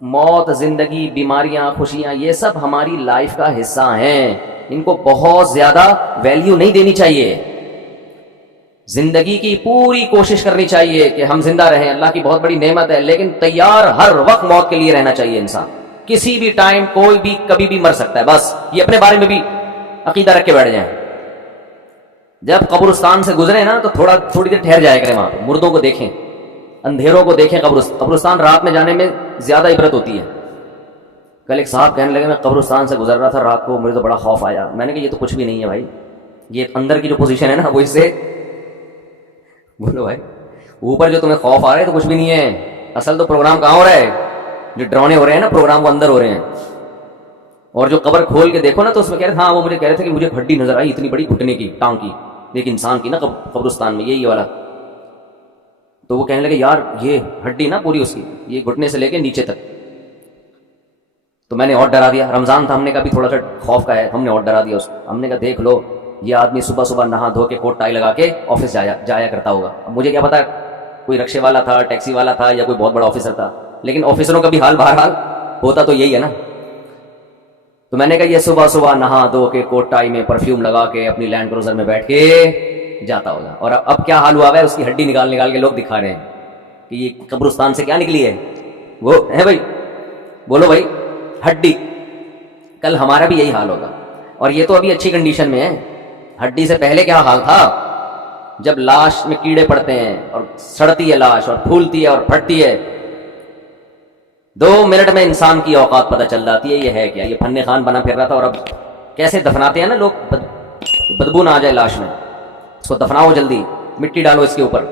موت، زندگی، بیماریاں، خوشیاں، یہ سب ہماری لائف کا حصہ ہیں، ان کو بہت زیادہ ویلیو نہیں دینی چاہیے. زندگی کی پوری کوشش کرنی چاہیے کہ ہم زندہ رہیں، اللہ کی بہت بڑی نعمت ہے، لیکن تیار ہر وقت موت کے لیے رہنا چاہیے. انسان کسی بھی ٹائم، کوئی بھی کبھی بھی مر سکتا ہے. بس یہ اپنے بارے میں بھی عقیدہ رکھ کے بیٹھ جائیں. جب قبرستان سے گزرے نا تو تھوڑی دیر ٹھہر جائے کریں وہاں پہ، مردوں کو دیکھیں، اندھیروں کو دیکھیں. قبرستان رات میں جانے میں زیادہ عبرت ہوتی ہے. کل ایک صاحب کہنے لگے میں قبرستان سے گزر رہا تھا رات کو، مجھے تو بڑا خوف آیا. میں نے کہا یہ تو کچھ بھی نہیں ہے بھائی، یہ اندر کی جو پوزیشن ہے نا وہ اس سے بولو بھائی، اوپر جو تمہیں خوف آ رہا ہے تو کچھ بھی نہیں ہے. اصل تو پروگرام کہاں ہو رہا ہے؟ جو ڈرانے ہو رہے ہیں نا پروگرام، وہ اندر ہو رہے ہیں. اور جو قبر کھول کے دیکھو نا تو اس میں کہہ رہے تھے، ہاں وہ مجھے کہہ رہے تھے کہ مجھے ہڈی نظر آئی اتنی بڑی گھٹنے کی، ٹانگ کی، ایک انسان کی نا قبرستان میں، یہ والا. تو وہ کہنے لگے یار یہ ہڈی نا پوری اس کی، یہ گھٹنے سے لے کے نیچے تک. تو میں نے اور ڈرا دیا. رمضان تھا، ہم نے کہا بھی تھوڑا سا خوف کا ہے، ہم نے اور ڈرا دیا اس کو. ہم نے کہا دیکھ لو یہ آدمی صبح صبح نہا دھو کے کوٹ ٹائی لگا کے آفس جایا کرتا ہوگا. اب مجھے کیا پتا کوئی رکشے والا تھا، ٹیکسی والا تھا، یا کوئی بہت بڑا آفیسر تھا، لیکن آفیسروں کا بھی حال بہرحال ہوتا تو یہی ہے نا. تو میں نے کہا یہ صبح صبح نہا دھو کے کوٹ ٹائی میں پرفیوم لگا کے اپنی لینڈ کروزر میں بیٹھ کے جاتا ہوگا. اور اب کیا حال ہوا ہے، اس کی ہڈی نکال کے لوگ دکھا رہے ہیں کہ یہ قبرستان سے کیا نکلی ہے. وہ ہے بھائی، بولو بھائی، ہڈی. کل ہمارا بھی یہی حال ہوگا. اور یہ تو ابھی اچھی کنڈیشن میں ہے. ہڈی سے پہلے کیا حال تھا، جب لاش میں کیڑے پڑتے ہیں اور سڑتی ہے لاش اور پھولتی ہے اور پھٹتی ہے، 2 منٹ میں انسان کی اوقات پتہ چل جاتی ہے. یہ ہے کیا، یہ فن خان بنا پھر رہا تھا. اور اب کیسے دفناتے ہیں نا لوگ، بدبو نہ آ جائے لاش میں، اس کو دفناؤ جلدی، مٹی ڈالو اس کے اوپر.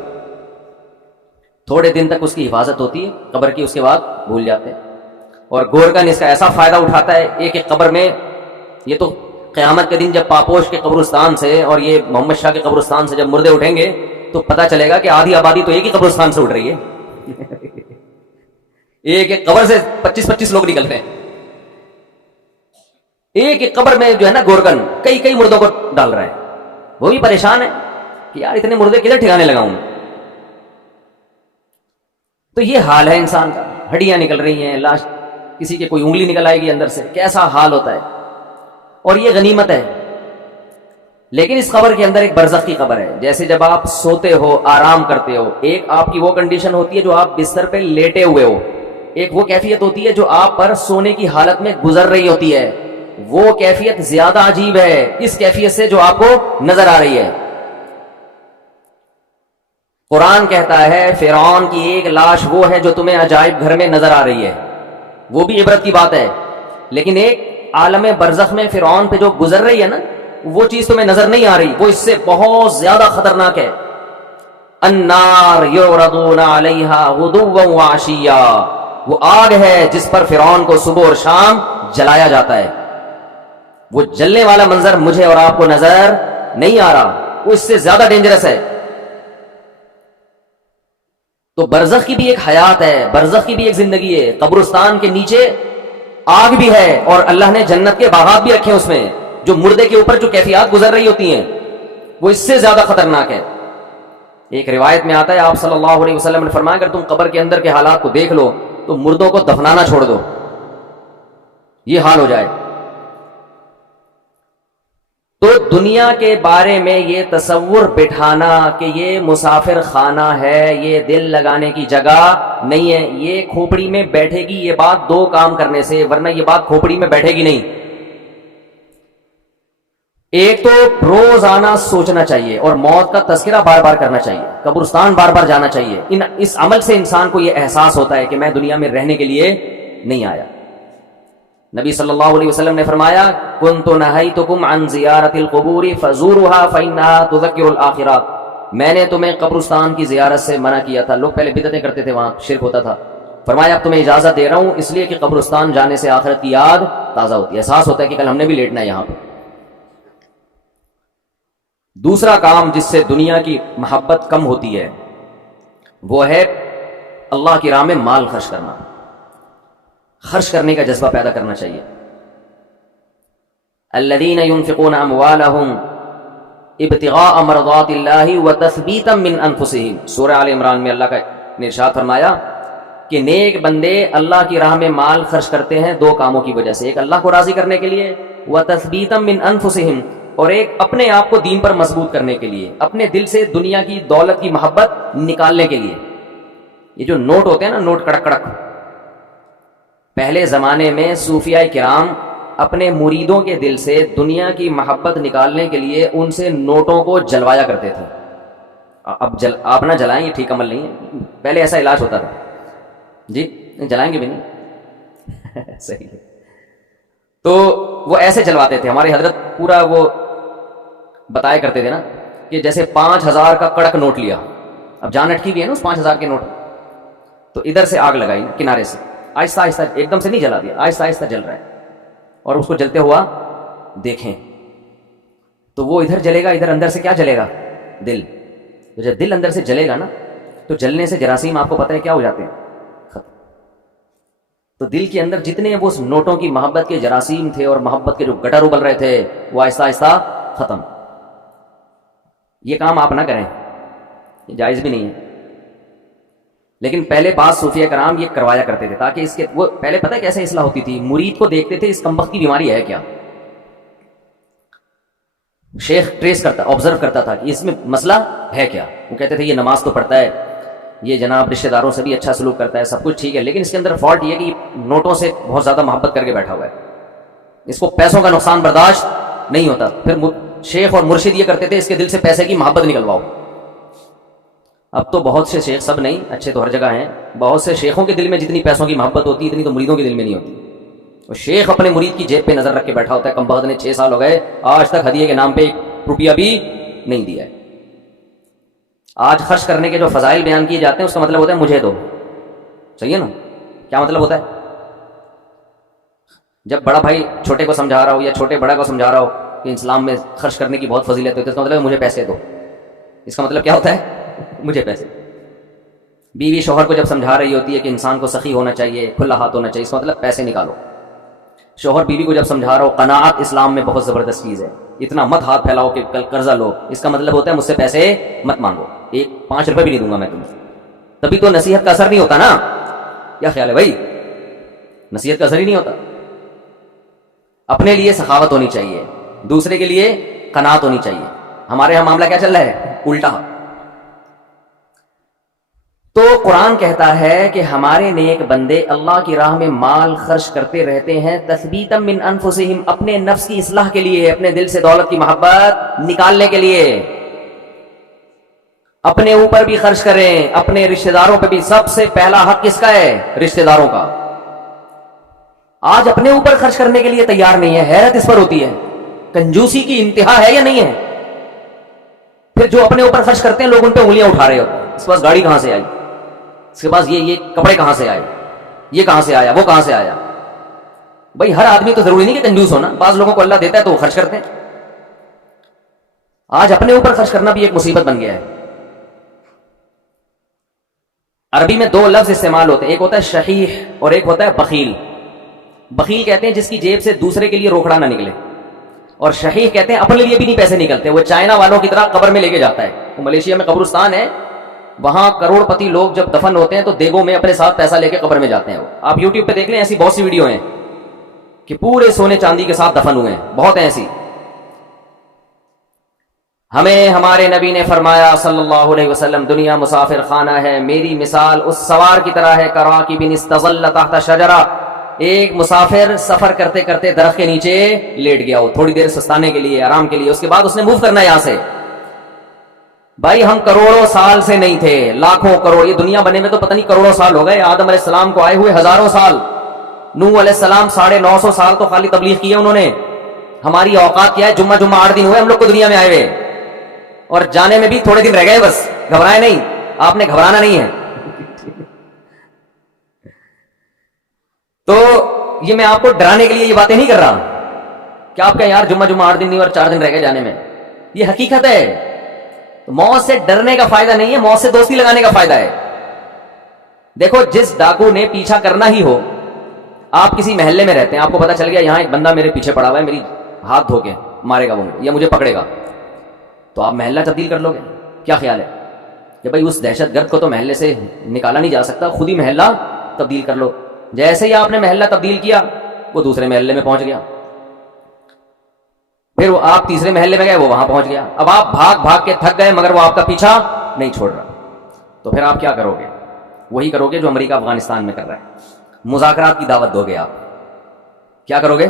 تھوڑے دن تک اس کی حفاظت ہوتی ہے قبر کی، اس کے بعد بھول جاتے ہیں. اور گورکن اس کا ایسا فائدہ اٹھاتا ہے ایک ایک قبر میں. یہ تو قیامت کے دن جب پاپوش کے قبرستان سے اور یہ محمد شاہ کے قبرستان سے جب مردے اٹھیں گے تو پتہ چلے گا کہ آدھی آبادی تو ایک ہی قبرستان سے اٹھ رہی ہے. ایک ایک قبر سے 25-25 لوگ نکلتے ہیں. ایک ایک قبر میں جو ہے نا گورکن کئی مردوں کو ڈال رہا ہے. وہ بھی پریشان ہے کہ یار اتنے مردے کدھر ٹھکانے لگاؤں. تو یہ حال ہے انسان کا. ہڈیاں نکل رہی ہیں، لاش کسی کے کوئی انگلی نکل آئے گی اندر سے، کیسا حال ہوتا ہے. اور یہ غنیمت ہے. لیکن اس قبر کے اندر ایک برزخ کی قبر ہے. جیسے جب آپ سوتے ہو، آرام کرتے ہو، ایک آپ کی وہ کنڈیشن ہوتی ہے جو آپ بستر پہ لیٹے ہوئے ہو، ایک وہ کیفیت ہوتی ہے جو آپ پر سونے کی حالت میں گزر رہی ہوتی ہے. وہ کیفیت زیادہ عجیب ہے اس کیفیت سے جو آپ کو نظر آ رہی ہے. قرآن کہتا ہے فرعون کی ایک لاش وہ ہے جو تمہیں عجائب گھر میں نظر آ رہی ہے، وہ بھی عبرت کی بات ہے. لیکن ایک عالم برزخ میں فرعون پہ جو گزر رہی ہے نا، وہ چیز تمہیں نظر نہیں آ رہی، وہ اس سے بہت زیادہ خطرناک ہے. النار یعرضون علیہا غدوا وعشیا، وہ آگ ہے جس پر فرعون کو صبح اور شام جلایا جاتا ہے. وہ جلنے والا منظر مجھے اور آپ کو نظر نہیں آ رہا، وہ اس سے زیادہ ڈینجرس ہے. تو برزخ کی بھی ایک حیات ہے، برزخ کی بھی ایک زندگی ہے. قبرستان کے نیچے آگ بھی ہے اور اللہ نے جنت کے باغات بھی رکھے ہیں اس میں. جو مردے کے اوپر جو کیفیات گزر رہی ہوتی ہیں وہ اس سے زیادہ خطرناک ہے. ایک روایت میں آتا ہے آپ صلی اللہ علیہ وسلم نے فرمایا اگر تم قبر کے اندر کے حالات کو دیکھ لو تو مردوں کو دفنانا چھوڑ دو، یہ حال ہو جائے. تو دنیا کے بارے میں یہ تصور بٹھانا کہ یہ مسافر خانہ ہے، یہ دل لگانے کی جگہ نہیں ہے، یہ کھوپڑی میں بیٹھے گی، یہ بات 2 کام کرنے سے، ورنہ یہ بات کھوپڑی میں بیٹھے گی نہیں. ایک تو روزانہ سوچنا چاہیے اور موت کا تذکرہ بار بار کرنا چاہیے، قبرستان بار بار جانا چاہیے. اس عمل سے انسان کو یہ احساس ہوتا ہے کہ میں دنیا میں رہنے کے لیے نہیں آیا. نبی صلی اللہ علیہ وسلم نے فرمایا کنت نہیتکم عن زیارت القبور فزورها فانها تذکر الآخرہ، میں نے تمہیں قبرستان کی زیارت سے منع کیا تھا. لوگ پہلے بدعتیں کرتے تھے، وہاں شرک ہوتا تھا. فرمایا اب تمہیں اجازت دے رہا ہوں اس لیے کہ قبرستان جانے سے آخرت کی یاد تازہ ہوتی ہے، احساس ہوتا ہے کہ کل ہم نے بھی لیٹنا ہے یہاں پہ. دوسرا کام جس سے دنیا کی محبت کم ہوتی ہے وہ ہے اللہ کی راہ میں مال خرچ کرنا، خرچ کرنے کا جذبہ پیدا کرنا چاہیے. الذین ينفقون اموالهم ابتغاء مرضات اللہ وتثبیتا من انفسهم، سورہ آل عمران میں اللہ کا نے ارشاد فرمایا کہ نیک بندے اللہ کی راہ میں مال خرچ کرتے ہیں دو کاموں کی وجہ سے، ایک اللہ کو راضی کرنے کے لیے، وَتَثْبِيتًا مِّنْ أَنفُسِهِمْ، اور ایک اپنے آپ کو دین پر مضبوط کرنے کے لیے، اپنے دل سے دنیا کی دولت کی محبت نکالنے کے لیے۔ یہ جو نوٹ ہوتے ہیں نا، نوٹ کڑک کڑک، پہلے زمانے میں صوفیاء کرام اپنے مریدوں کے دل سے دنیا کی محبت نکالنے کے لیے ان سے نوٹوں کو جلوایا کرتے تھے۔ اب آپ نہ جلائیں، یہ ٹھیک عمل نہیں ہے، پہلے ایسا علاج ہوتا تھا جی، جلائیں گے بھی نہیں صحیح ہے۔ تو وہ ایسے جلواتے تھے، ہمارے حضرت پورا وہ بتایا کرتے تھے نا کہ جیسے 5,000 کا کڑک نوٹ لیا، اب جان اٹکی بھی ہے نا اس 5,000 کے نوٹ، تو ادھر سے آگ لگائی نا کنارے سے، آہستہ آہستہ، ایک دم سے نہیں جلا دیا، آہستہ آہستہ جل رہا ہے، اور اس کو جلتے ہوا دیکھیں تو وہ ادھر جلے گا، ادھر اندر سے کیا جلے گا؟ دل۔ تو جب دل اندر سے جلے گا نا تو جلنے سے جراثیم آپ کو پتہ ہے کیا ہو جاتے ہیں؟ ختم۔ تو دل کے اندر جتنے وہ نوٹوں کی محبت کے جراثیم تھے اور محبت کے جو گٹر ابل رہے تھے وہ آہستہ آہستہ ختم۔ یہ کام آپ نہ کریں، یہ جائز بھی نہیں ہے، لیکن پہلے بعض صوفیہ کرام یہ کروایا کرتے تھے تاکہ اس کے وہ پہلے پتہ ہے کیسے اصلاح ہوتی تھی؟ مرید کو دیکھتے تھے اس کمبخت کی بیماری ہے کیا، شیخ ٹریس کرتا، آبزرو کرتا تھا کہ اس میں مسئلہ ہے کیا۔ وہ کہتے تھے یہ نماز تو پڑھتا ہے، یہ جناب رشتہ داروں سے بھی اچھا سلوک کرتا ہے، سب کچھ ٹھیک ہے، لیکن اس کے اندر فالٹ یہ ہے کہ نوٹوں سے بہت زیادہ محبت کر کے بیٹھا ہوا ہے، اس کو پیسوں کا نقصان برداشت نہیں ہوتا۔ پھر شیخ اور مرشد یہ کرتے تھے اس کے دل سے پیسے کی محبت نکلواؤ۔ اب تو بہت سے شیخ، سب نہیں، اچھے تو ہر جگہ ہیں، بہت سے شیخوں کے دل میں جتنی پیسوں کی محبت ہوتی ہے اتنی تو مریدوں کے دل میں نہیں ہوتی۔ وہ شیخ اپنے مرید کی جیب پہ نظر رکھ کے بیٹھا ہوتا ہے، کم بخت نے 6 سال ہو گئے آج تک ہدیے کے نام پہ 1 روپیہ بھی نہیں دیا ہے۔ آج خرچ کرنے کے جو فضائل بیان کیے جاتے ہیں اس کا مطلب ہوتا ہے مجھے دو، صحیح ہے نا؟ کیا مطلب ہوتا ہے؟ جب بڑا بھائی چھوٹے کو سمجھا رہا ہو یا چھوٹے بڑا کو سمجھا رہا ہو کہ اسلام میں خرچ کرنے کی بہت فضیلت ہے تو اس کا مطلب ہے مجھے پیسے دو۔ اس کا مطلب کیا ہوتا ہے؟ مجھے پیسے۔ بیوی شوہر کو جب سمجھا رہی ہوتی ہے کہ انسان کو سخی ہونا چاہیے، کھلا ہاتھ ہونا چاہیے، اس کا مطلب پیسے نکالو۔ شوہر بیوی کو جب سمجھا رہا ہو قناعت اسلام میں بہت زبردست چیز ہے، اتنا مت ہاتھ پھیلاؤ کہ کل قرضہ لو، اس کا مطلب ہوتا ہے مجھ سے پیسے مت مانگو، 5 روپے بھی نہیں دوں گا میں تمہیں۔ تبھی تو نصیحت کا اثر نہیں ہوتا نا، کیا خیال ہے بھائی؟ نصیحت کا اثر ہی نہیں ہوتا۔ اپنے لیے سخاوت ہونی چاہیے، دوسرے کے لیے قناعت ہونی چاہیے۔ ہمارے یہاں معاملہ کیا چل رہا ہے؟ الٹا۔ تو قرآن کہتا ہے کہ ہمارے نیک بندے اللہ کی راہ میں مال خرچ کرتے رہتے ہیں، تثبیتا من انفسہم، اپنے نفس کی اصلاح کے لیے، اپنے دل سے دولت کی محبت نکالنے کے لیے۔ اپنے اوپر بھی خرچ کریں، اپنے رشتہ داروں پہ بھی۔ سب سے پہلا حق کس کا ہے؟ رشتہ داروں کا۔ آج اپنے اوپر خرچ کرنے کے لیے تیار نہیں ہے، حیرت اس پر ہوتی ہے، کنجوسی کی انتہا ہے یا نہیں ہے؟ پھر جو اپنے اوپر خرچ کرتے ہیں لوگ ان پہ انگلیاں اٹھا رہے ہوتے ہیں، اس کے پاس گاڑی کہاں سے آئی، اس کے پاس یہ کپڑے کہاں سے آئے، یہ کہاں سے آیا، وہ کہاں سے آیا۔ بھائی ہر آدمی تو ضروری نہیں کہ کنجوس ہونا، بعض لوگوں کو اللہ دیتا ہے تو وہ خرچ کرتے ہیں۔ آج اپنے اوپر خرچ کرنا بھی ایک مصیبت بن گیا ہے۔ عربی میں 2 لفظ استعمال ہوتے ہیں، ایک ہوتا ہے شحیح اور ایک ہوتا ہے بخیل۔ بخیل کہتے ہیں جس کی جیب سے دوسرے کے لیے روکڑا نہ نکلے، اور شحیح کہتے ہیں اپنے لیے بھی نہیں پیسے نکلتے، وہ چائنا والوں کی طرح قبر میں لے کے جاتا ہے۔ وہ ملیشیا میں قبرستان ہے، وہاں کروڑ پتی لوگ جب دفن ہوتے ہیں تو دیگوں میں اپنے ساتھ پیسہ لے کے قبر میں جاتے ہیں۔ آپ یوٹیوب پہ دیکھ لیں، ایسی بہت سی ویڈیو ہیں کہ پورے سونے چاندی کے ساتھ دفن ہوئے ہیں، بہت ہیں ایسی۔ ہمیں ہمارے نبی نے فرمایا صلی اللہ علیہ وسلم، دنیا مسافر خانہ ہے، میری مثال اس سوار کی طرح ہے، کراکب استظل تحت شجرہ، ایک مسافر سفر کرتے کرتے درخت کے نیچے لیٹ گیا ہو تھوڑی دیر سستانے کے لیے، آرام کے لیے، اس کے بعد اس نے موو کرنا ہے یہاں سے۔ بھائی ہم کروڑوں سال سے نہیں تھے، لاکھوں کروڑ، یہ دنیا بنے میں تو پتہ نہیں کروڑوں سال ہو گئے، آدم علیہ السلام کو آئے ہوئے ہزاروں سال، نوح علیہ السلام 950 سال تو خالی تبلیغ کی ہے انہوں نے۔ ہماری اوقات کیا ہے؟ جمعہ 8 دن ہوئے ہم لوگ کو دنیا میں آئے ہوئے، اور جانے میں بھی تھوڑے دن رہ گئے، بس گھبرائے نہیں، آپ نے گھبرانا نہیں ہے۔ تو یہ میں آپ کو ڈرانے کے لیے یہ باتیں نہیں کر رہا کہ آپ کہیں یار جمعہ 8 دن نہیں اور 4 دن رہ گئے جانے میں، یہ حقیقت ہے۔ تو موت سے ڈرنے کا فائدہ نہیں ہے، موت سے دوستی لگانے کا فائدہ ہے۔ دیکھو جس ڈاکو نے پیچھا کرنا ہی ہو، آپ کسی محلے میں رہتے ہیں، آپ کو پتا چل گیا یہاں ایک بندہ میرے پیچھے پڑا ہوا ہے، میری ہاتھ دھو کے مارے گا وہ یا مجھے پکڑے گا، تو آپ محلہ تبدیل کر لو گے؟ کیا خیال ہے کہ بھائی اس دہشت گرد کو تو محلے سے نکالا نہیں جا سکتا، خود ہی محلہ تبدیل کر لو. جیسے ہی آپ نے محلہ تبدیل کیا وہ دوسرے محلے میں پہنچ گیا, پھر وہ آپ تیسرے محلے میں گئے وہ وہاں پہنچ گیا. اب آپ بھاگ بھاگ کے تھک گئے مگر وہ آپ کا پیچھا نہیں چھوڑ رہا. تو پھر آپ کیا کرو گے؟ وہی کرو گے جو امریکہ افغانستان میں کر رہا ہے, مذاکرات کی دعوت دو گے. آپ کیا کرو گے؟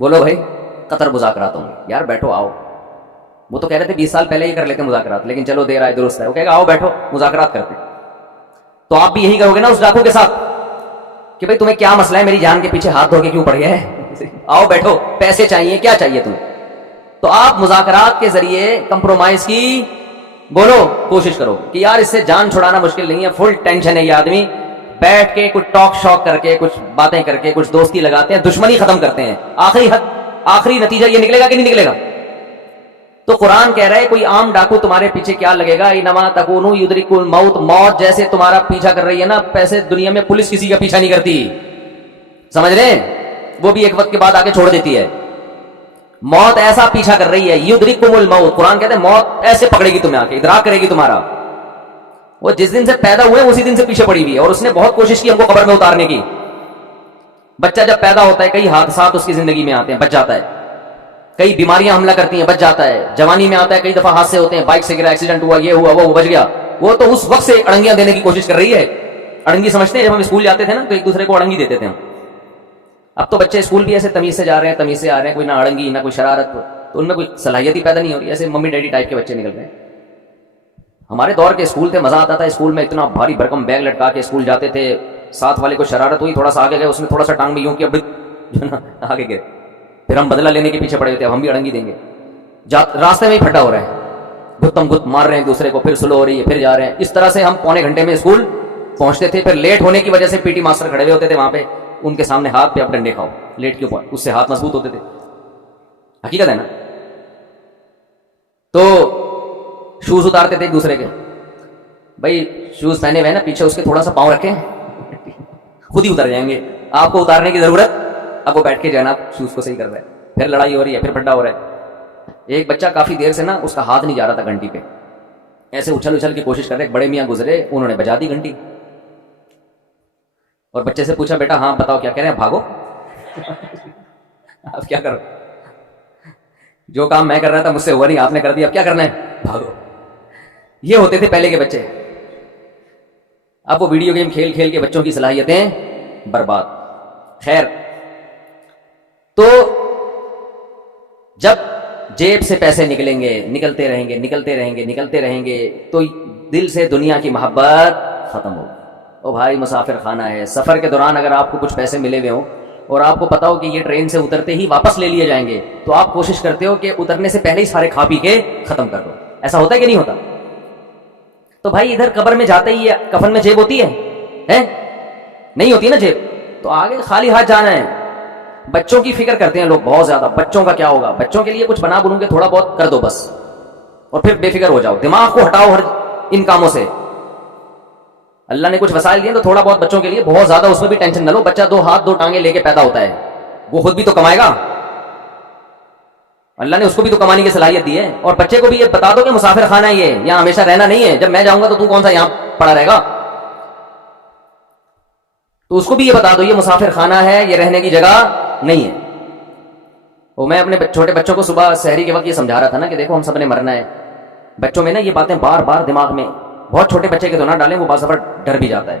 بولو بھائی. قطر مذاکرات ہوں گے. یار بیٹھو آؤ. وہ تو کہہ رہے تھے 20 سال پہلے ہی کر لیتے مذاکرات, لیکن چلو دیر آئے درست ہے. وہ کہے گا آؤ بیٹھو مذاکرات کرتے. تو آپ بھی یہی کرو گے نا اس ڈاکو کے ساتھ کہ بھائی تمہیں کیا مسئلہ ہے, میری جان کے پیچھے ہاتھ دھو کے کیوں پڑ گیا ہے, آؤ بیٹھو, پیسے چاہیے, کیا چاہیے تمہیں. تو آپ مذاکرات کے ذریعے کمپرومائز کی بولو کوشش کرو کہ یار اس سے جان چھڑانا مشکل نہیں ہے, فل ٹینشن ہے یہ آدمی, بیٹھ کے کچھ ٹاک شاک کر کے کچھ باتیں کر کے کچھ دوستی لگاتے ہیں, دشمنی ختم کرتے ہیں. آخری نتیجہ یہ نکلے گا کہ نہیں نکلے گا؟ تو قرآن کہہ رہا ہے کوئی عام ڈاکو تمہارے پیچھے کیا لگے گا, انما تکونوا یدرککم الموت, موت جیسے تمہارا پیچھا کر رہی ہے نا, پیسے دنیا میں پولیس کسی کا پیچھا نہیں کرتی, سمجھ رہے ہیں, وہ بھی ایک وقت کے بعد آگے چھوڑ دیتی ہے. موت ایسا پیچھا کر رہی ہے, یدرککم الموت, قرآن کہتے ہیں موت ایسے پکڑے گی تمہیں, آ کے ادراک کرے گی تمہارا. وہ جس دن سے پیدا ہوئے اسی دن سے پیچھے پڑی ہوئی ہے, اور اس نے بہت کوشش کی ہم کو قبر میں اتارنے کی. بچہ جب پیدا ہوتا ہے کئی حادثات اس کی زندگی میں آتے ہیں, بچ جاتا ہے, کئی بیماریاں حملہ کرتی ہیں, بچ جاتا ہے. جوانی میں آتا ہے, کئی دفعہ حادثے ہوتے ہیں, بائک سے گرا, ایکسیڈنٹ ہوا, یہ ہوا, وہ بچ گیا. وہ تو اس وقت سے اڑنگیاں دینے کی کوشش کر رہی ہے. اڑنگی سمجھتے ہیں, جب ہم اسکول جاتے تھے نا تو ایک دوسرے کو اڑنگی دیتے تھے ہم. اب تو بچے اسکول بھی ایسے تمیز سے جا رہے ہیں, تمیز سے آ رہے ہیں, کوئی نہ اڑنگی نہ کوئی شرارت, تو ان میں کوئی صلاحیت ہی پیدا نہیں ہو رہی, ایسے ممی ڈیڈی ٹائپ کے بچے نکل رہے ہیں. ہمارے دور کے اسکول تھے, مزہ آتا تھا اسکول میں, اتنا بھاری بھرکم بیگ لٹکا کے اسکول جاتے تھے. ساتھ والے کو شرارت ہوئی, تھوڑا سا آگے گئے, اس نے تھوڑا سا ٹانگ میں یوں کیا, آگے گئے, پھر ہم بدلہ لینے کے پیچھے پڑے ہوئے تھے, اب ہم بھی اڑنگی دیں گے. راستے میں ہی پھٹا ہو رہا ہے, گتم گت مار رہے ہیں ایک دوسرے کو, پھر سلو ہو رہی ہے, پھر جا رہے ہیں. اس طرح سے ہم پونے گھنٹے میں اسکول پہنچتے تھے. پھر لیٹ ہونے کی وجہ سے پی ٹی ماسٹر کھڑے ہوئے ہوتے تھے وہاں پہ, ان کے سامنے ہاتھ پہ اب ڈنڈے کھاؤ, لیٹ کیوں پڑے, اس سے ہاتھ مضبوط ہوتے تھے. حقیقت ہے نا. تو شوز اتارتے تھے ایک دوسرے کے, بھائی شوز پہنے ہوئے نا, پیچھے اس کے تھوڑا سا پاؤں رکھیں, خود ہی اتر جائیں گے, آپ کو اتارنے کی ضرورت. اب وہ بیٹھ کے جانا شوز کو صحیح کر رہا ہے, پھر لڑائی ہو رہی ہے, پھر پھڈا ہو رہا ہے. ایک بچہ کافی دیر سے نا اس کا ہاتھ نہیں جا رہا تھا گھنٹی پہ, ایسے اچھل اچھل کی کوشش کر رہے, بڑے میاں گزرے, انہوں نے بجا دی گھنٹی, اور بچے سے پوچھا بیٹا ہاں بتاؤ کیا کہہ رہے ہیں, بھاگو. اب کیا کرو, جو کام میں کر رہا تھا مجھ سے ہوا نہیں, آپ نے کر دیا, اب کیا کرنا ہے, بھاگو. یہ ہوتے تھے پہلے کے بچے. اب وہ ویڈیو گیم کھیل کھیل کے بچوں کی صلاحیتیں برباد. خیر, تو جب جیب سے پیسے نکلیں گے, نکلتے رہیں گے, نکلتے رہیں گے, نکلتے رہیں گے, تو دل سے دنیا کی محبت ختم ہوگی. او بھائی مسافر خانہ ہے, سفر کے دوران اگر آپ کو کچھ پیسے ملے ہوئے ہوں اور آپ کو پتا ہو کہ یہ ٹرین سے اترتے ہی واپس لے لیے جائیں گے, تو آپ کوشش کرتے ہو کہ اترنے سے پہلے ہی سارے کھا پی کے ختم کر دو. ایسا ہوتا ہے کہ نہیں ہوتا؟ تو بھائی ادھر قبر میں جاتے ہی کفن میں جیب ہوتی ہے نہیں ہوتی نا جیب, تو آگے خالی ہاتھ جانا ہے. بچوں کی فکر کرتے ہیں لوگ بہت زیادہ, بچوں کا کیا ہوگا, بچوں کے لیے کچھ بنا بنوں کے تھوڑا بہت کر دو بس, اور پھر بے فکر ہو جاؤ, دماغ کو ہٹاؤ ہر ان کاموں سے. اللہ نے کچھ وسائل دیے تو تھوڑا بہت بچوں کے لیے, بہت زیادہ اس میں بھی ٹینشن نہ لو. بچہ 2 ہاتھ 2 ٹانگیں لے کے پیدا ہوتا ہے, وہ خود بھی تو کمائے گا, اللہ نے اس کو بھی تو کمانے کی صلاحیت دی ہے. اور بچے کو بھی یہ بتا دو کہ مسافر خانہ یہ یہاں ہمیشہ رہنا نہیں ہے, جب میں جاؤں گا تو کون سا یہاں پڑا رہے گا. تو اس کو بھی یہ بتا دو یہ مسافر خانہ ہے, یہ رہنے کی جگہ نہیں ہے. وہ میں اپنے چھوٹے بچوں کو صبح سحری کے وقت یہ سمجھا رہا تھا نا کہ دیکھو ہم سب نے مرنا ہے. بچوں میں نا یہ باتیں بار بار دماغ میں, بہت چھوٹے بچے کے تو نہ ڈالیں, وہ باصبر ڈر بھی جاتا ہے,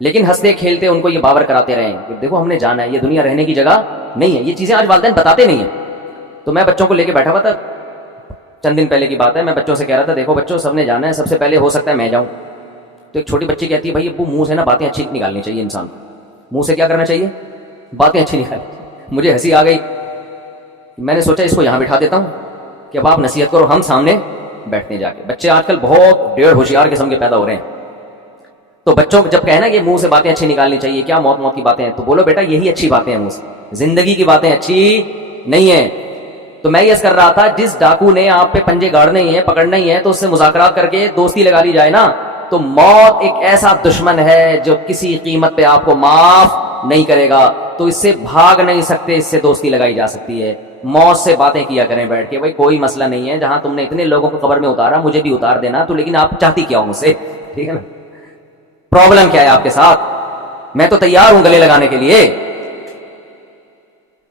لیکن ہنستے کھیلتے ان کو یہ باور کراتے رہیں کہ دیکھو ہم نے جانا ہے, یہ دنیا رہنے کی جگہ نہیں ہے. یہ چیزیں آج والدین بتاتے نہیں ہیں. تو میں بچوں کو لے کے بیٹھا ہوا تھا, چند دن پہلے کی بات ہے, میں بچوں سے کہہ رہا تھا دیکھو بچوں سب نے جانا ہے, سب سے پہلے ہو سکتا ہے میں جاؤں. تو ایک چھوٹی بچی کہتی ہے بھائی ابو منہ سے نا باتیں اچھی نکالنی چاہیے, انسان منہ سے کیا کرنا چاہیے, باتیں اچھی نکالنی. مجھے ہنسی آ گئی, میں نے سوچا اس کو یہاں بٹھا دیتا ہوں کہ اب آپ نصیحت کرو, ہم سامنے بیٹھتے ہیں جا کے. بچے آج کل بہت ڈیڑھ ہوشیار قسم کے پیدا ہو رہے ہیں. تو بچوں کو جب کہنا کہ منہ سے باتیں اچھی نکالنی چاہیے, کیا موت موت کی باتیں ہیں, تو بولو بیٹا یہی اچھی باتیں ہیں, منہ سے زندگی کی باتیں اچھی نہیں ہیں. تو میں یہ کر رہا تھا, جس ڈاکو نے آپ پہ پنجے گاڑنے ہی ہیں, پکڑنا ہی ہے, تو اس سے مذاکرات کر کے دوستی لگا لی جائے نا, تو موت ایک ایسا دشمن ہے جو کسی قیمت پہ آپ کو معاف نہیں کرے گا. تو اس سے بھاگ نہیں سکتے, اس سے دوستی لگائی جا سکتی ہے. موت سے باتیں کیا کریں بیٹھ کے, بھائی کوئی مسئلہ نہیں ہے, جہاں تم نے اتنے لوگوں کو قبر میں اتارا مجھے بھی اتار دینا, تو لیکن آپ چاہتی کیا ہو مجھ سے, ٹھیک ہے نا, پرابلم کیا ہے آپ کے ساتھ, میں تو تیار ہوں گلے لگانے کے لیے.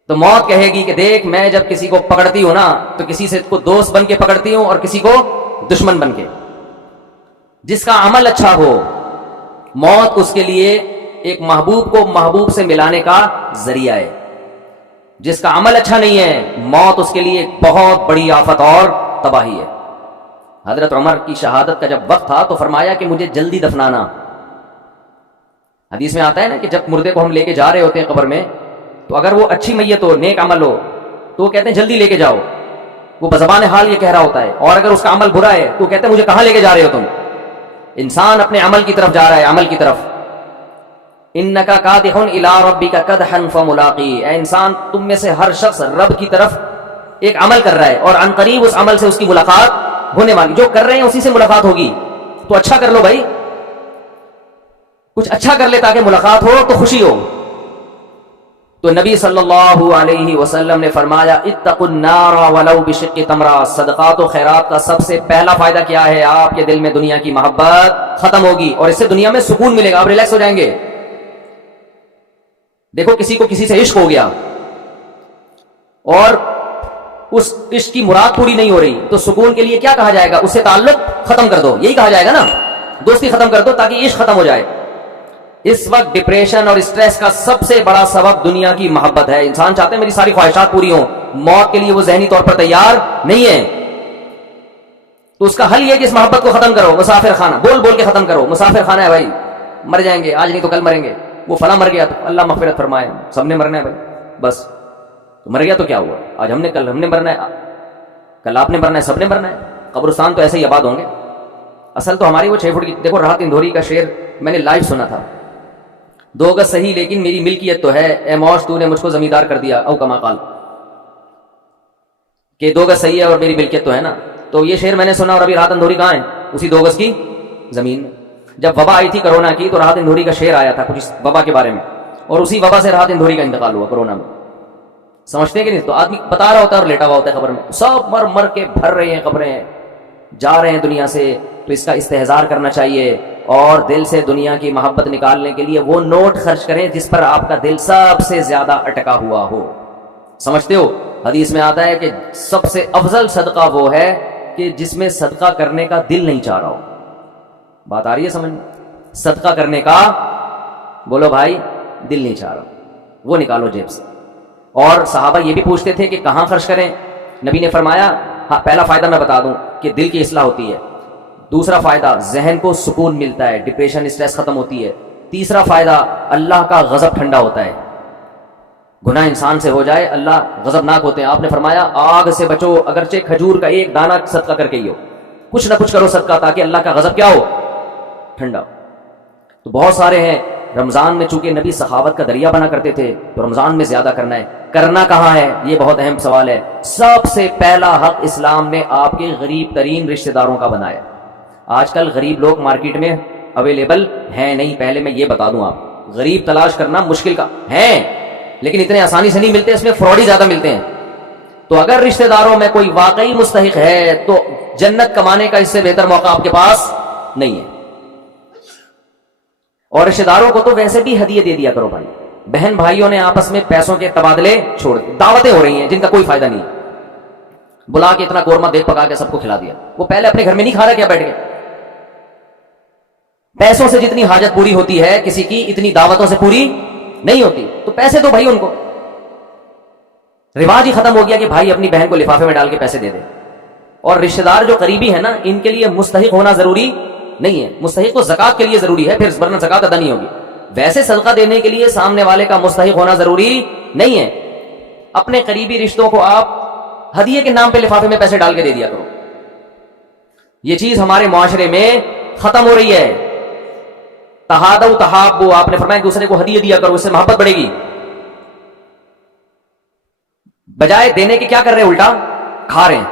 تو موت کہے گی کہ دیکھ میں جب کسی کو پکڑتی ہوں نا تو کسی سے کو دوست بن کے پکڑتی ہوں اور کسی کو دشمن بن کے. جس کا عمل اچھا ہو موت اس کے لیے ایک محبوب کو محبوب سے ملانے کا ذریعہ ہے. جس کا عمل اچھا نہیں ہے موت اس کے لیے ایک بہت بڑی آفت اور تباہی ہے. حضرت عمر کی شہادت کا جب وقت تھا تو فرمایا کہ مجھے جلدی دفنانا. حدیث میں آتا ہے نا کہ جب مردے کو ہم لے کے جا رہے ہوتے ہیں قبر میں تو اگر وہ اچھی میت ہو نیک عمل ہو تو وہ کہتے ہیں جلدی لے کے جاؤ. وہ بزبان حال یہ کہہ رہا ہوتا ہے. اور اگر اس کا عمل برا ہے تو کہتے ہیں مجھے کہاں لے کے جا رہے ہو تم. انسان اپنے عمل کی طرف جا رہا ہے, عمل کی طرف. انکا کادح الی ربک کدحا فملاقی. اے انسان تم میں سے ہر شخص رب کی طرف ایک عمل کر رہا ہے اور عن قریب اس عمل سے اس کی ملاقات ہونے والی. جو کر رہے ہیں اسی سے ملاقات ہوگی. تو اچھا کر لو بھائی, کچھ اچھا کر لے تاکہ ملاقات ہو تو خوشی ہو. تو نبی صلی اللہ علیہ وسلم نے فرمایا اتقوا النار ولو بشق تمرہ. صدقات و خیرات کا سب سے پہلا فائدہ کیا ہے؟ آپ کے دل میں دنیا کی محبت ختم ہوگی اور اس سے دنیا میں سکون ملے گا, آپ ریلیکس ہو جائیں گے. دیکھو کسی کو کسی سے عشق ہو گیا اور اس عشق کی مراد پوری نہیں ہو رہی تو سکون کے لیے کیا کہا جائے گا؟ اس سے تعلق ختم کر دو, یہی کہا جائے گا نا. دوستی ختم کر دو تاکہ عشق ختم ہو جائے. اس وقت ڈپریشن اور اسٹریس کا سب سے بڑا سبب دنیا کی محبت ہے. انسان چاہتے ہیں میری ساری خواہشات پوری ہوں, موت کے لیے وہ ذہنی طور پر تیار نہیں ہے. تو اس کا حل یہ کہ اس محبت کو ختم کرو. مسافر خانہ بول بول کے ختم کرو. مسافر خانہ ہے بھائی, مر جائیں گے, آج نہیں تو کل مریں گے. وہ فلاں مر گیا تو اللہ مغفرت فرمائے, سب نے مرنا ہے بھائی, بس. تو مر گیا تو کیا ہوا, آج کل ہم نے مرنا ہے, کل آپ نے مرنا ہے, سب نے مرنا ہے. قبرستان تو ایسے ہی آباد ہوں گے. اصل تو ہماری وہ 6 فٹ کی, دیکھو راحت اندھوری کا شعر میں نے لائیو سنا تھا. 2 گز صحیح لیکن میری ملکیت تو ہے, اے موش تو نے مجھ کو زمیندار کر دیا, او کما قال, کہ 2 گز صحیح ہے اور میری ملکیت تو ہے نا. تو یہ شعر میں نے سنا اور ابھی راحت اندھوری کہاں ہے؟ اسی 2 گز کی زمین میں. جب وبا آئی تھی کرونا کی تو راحت اندھوری کا شعر آیا تھا کچھ اس وبا کے بارے میں, اور اسی وبا سے راحت اندھوری کا انتقال ہوا کرونا میں. سمجھتے ہیں کہ نہیں؟ تو آدمی بتا رہا ہوتا ہے اور لیٹا ہوا ہوتا ہے قبر میں, سب مر مر کے بھر رہے ہیں قبریں, جا رہے ہیں دنیا سے. تو اس کا استحضار کرنا چاہیے اور دل سے دنیا کی محبت نکالنے کے لیے وہ نوٹ خرچ کریں جس پر آپ کا دل سب سے زیادہ اٹکا ہوا ہو. سمجھتے ہو؟ حدیث میں آتا ہے کہ سب سے افضل صدقہ وہ ہے کہ جس میں صدقہ کرنے کا دل نہیں چاہ رہا ہو. بات آ رہی ہے سمجھ؟ صدقہ کرنے کا بولو بھائی دل نہیں چاہ رہا, وہ نکالو جیب سے. اور صحابہ یہ بھی پوچھتے تھے کہ کہاں خرچ کریں. نبی نے فرمایا ہاں پہلا فائدہ میں بتا دوں کہ دل کی اصلاح ہوتی ہے. دوسرا فائدہ ذہن کو سکون ملتا ہے, ڈپریشن اسٹریس ختم ہوتی ہے. تیسرا فائدہ اللہ کا غضب ٹھنڈا ہوتا ہے. گناہ انسان سے ہو جائے اللہ غضبناک ہوتے ہیں. آپ نے فرمایا آگ سے بچو اگرچہ کھجور کا ایک دانہ صدقہ کر کے ہی ہو, کچھ نہ کچھ کرو صدقہ تاکہ اللہ کا غضب کیا ہو؟ ٹھنڈا. تو بہت سارے ہیں. رمضان میں چونکہ نبی سخاوت کا دریا بنا کرتے تھے تو رمضان میں زیادہ کرنا ہے. کرنا کہاں ہے یہ بہت اہم سوال ہے. سب سے پہلا حق اسلام نے آپ کے غریب ترین رشتہ داروں کا بنایا. آج کل غریب لوگ مارکیٹ میں اویلیبل ہیں نہیں. پہلے میں یہ بتا دوں, آپ غریب تلاش کرنا مشکل کا ہے لیکن اتنے آسانی سے نہیں ملتے, اس میں فراڈ ہی زیادہ ملتے ہیں. تو اگر رشتہ داروں میں کوئی واقعی مستحق ہے تو جنت کمانے کا اس سے بہتر موقع آپ کے پاس نہیں ہے. اور رشتہ داروں کو تو ویسے بھی ہدیے دے دیا کرو بھائی. بہن بھائیوں نے آپس میں پیسوں کے تبادلے چھوڑ دیے, دعوتیں ہو رہی ہیں جن کا کوئی فائدہ نہیں. بلا کے اتنا قورمہ دیکھ پکا کے سب کو کھلا دیا. وہ پہلے اپنے گھر میں نہیں کھا رہا کیا بیٹھ کے؟ پیسوں سے جتنی حاجت پوری ہوتی ہے کسی کی اتنی دعوتوں سے پوری نہیں ہوتی. تو پیسے دو بھائی ان کو. رواج ہی ختم ہو گیا کہ بھائی اپنی بہن کو لفافے میں ڈال کے پیسے دے دے. اور رشتہ دار جو قریبی ہے نا ان کے لیے مستحق ہونا ضروری نہیں ہے. مستحق تو زکات کے لیے ضروری ہے, پھر ورنہ زکات ادا نہیں ہوگی. ویسے صدقہ دینے کے لیے سامنے والے کا مستحق ہونا ضروری نہیں ہے. اپنے قریبی رشتوں کو آپ ہدیے کے نام پہ لفافے میں پیسے ڈال کے دے دیا کرو. یہ چیز ہمارے معاشرے میں ختم ہو رہی ہے. تہادو تحابو, آپ نے فرمایا دوسرے کو ہدیے دیا کرو, اس سے محبت بڑھے گی. بجائے دینے کے کیا کر رہے ہیں, الٹا کھا رہے ہیں.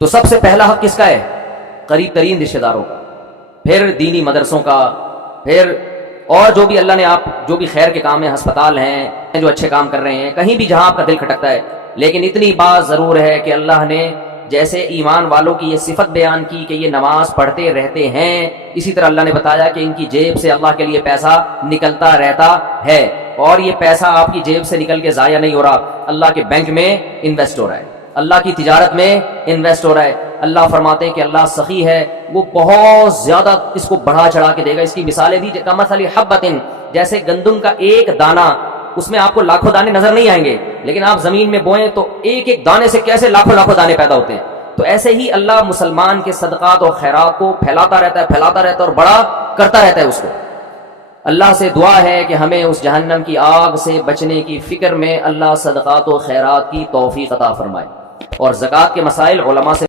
تو سب سے پہلا حق کس کا ہے؟ قریب ترین رشتہ داروں کا, پھر دینی مدرسوں کا, پھر اور جو بھی اللہ نے آپ جو بھی خیر کے کام ہیں, ہسپتال ہیں جو اچھے کام کر رہے ہیں, کہیں بھی جہاں آپ کا دل کھٹکتا ہے. لیکن اتنی بات ضرور ہے کہ اللہ نے جیسے ایمان والوں کی یہ صفت بیان کی کہ یہ نماز پڑھتے رہتے ہیں، اسی طرح اللہ نے بتایا کہ ان کی جیب سے اللہ کے لیے پیسہ نکلتا رہتا ہے، اور یہ پیسہ آپ کی جیب سے نکل کے ضائع نہیں ہو رہا، اللہ کے بینک میں انویسٹ ہو رہا ہے، اللہ کی تجارت میں انویسٹ ہو رہا ہے۔ اللہ فرماتے ہیں کہ اللہ سخی ہے، وہ بہت زیادہ اس کو بڑھا چڑھا کے دے گا۔ اس کی مثالیں دی کمثل حبۃ، جیسے گندم کا ایک دانہ، اس میں آپ کو لاکھوں دانے نظر نہیں آئیں گے، لیکن آپ زمین میں بوئیں تو ایک ایک دانے سے کیسے لاکھوں لاکھوں دانے پیدا ہوتے ہیں۔ تو ایسے ہی اللہ مسلمان کے صدقات اور خیرات کو پھیلاتا رہتا ہے اور بڑا کرتا رہتا ہے اس کو۔ اللہ سے دعا ہے کہ ہمیں اس جہنم کی آگ سے بچنے کی فکر میں اللہ صدقات و خیرات کی توفیق عطا فرمائے، اور زکوٰۃ کے مسائل علماء سے